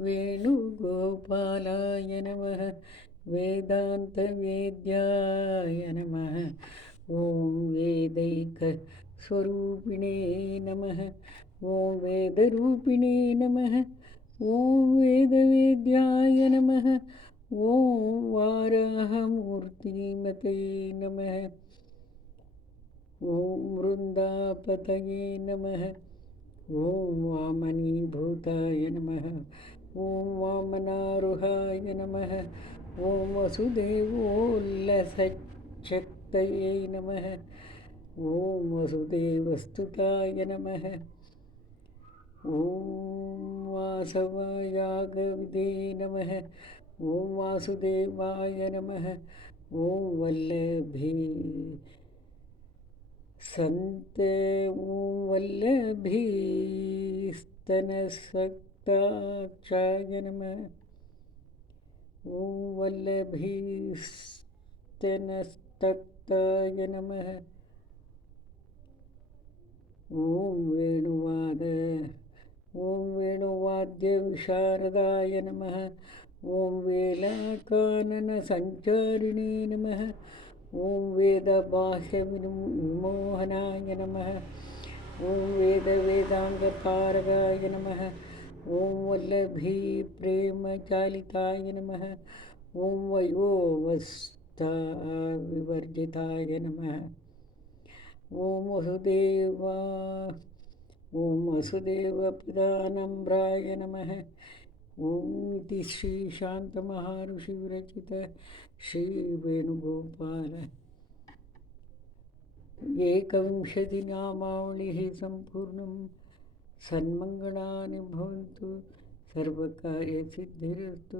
वेणुगोपालाय नमः। वेदान्तवेद्याय नमः। ॐ वेदैकस्वरूपिणे नमः। ॐ वेदरूपिणे नमः। ॐ वेदवेद्याय नमः। ॐ वाराहमूर्तिमते नमः। ॐ वृन्दापतये नमः। ॐ वामनीभूताय नमः। ॐ वामनारुहाय नमः। ॐ वसुदेवोल्लसच्छक्तये नमः। ॐ वसुदेवस्तुताय नमः। ॐ वासवयागविदे नमः। ॐ वासुदेवाय नमः। ॐ वल्लभी संत ॐ वल्लभीस्तनसक्ताक्षाय नमः। ॐ वल्लभीस्तनस्तक्ताय नमः। ॐ वेणुवाद्यविशारदाय नमः। ॐ वेलाकाननसञ्चारिणे नमः। ॐ वेदबाह्यविमोहनाय नमः। ॐ वेदाङ्गतारकाय नमः। ॐ वल्लभीप्रेमचालिताय नमः। ॐ वयोवस्थाविवर्जिताय नमः। ॐ वसुदेवप्रधानम्राय नमः। ॐ इति श्रीशान्तमहाऋषिविरचित श्रीवेणुगोपाल एकविंशतिनामावलिः सम्पूर्णं। सन्मङ्गलानि भवन्तु, सर्वकार्यसिद्धिरस्तु।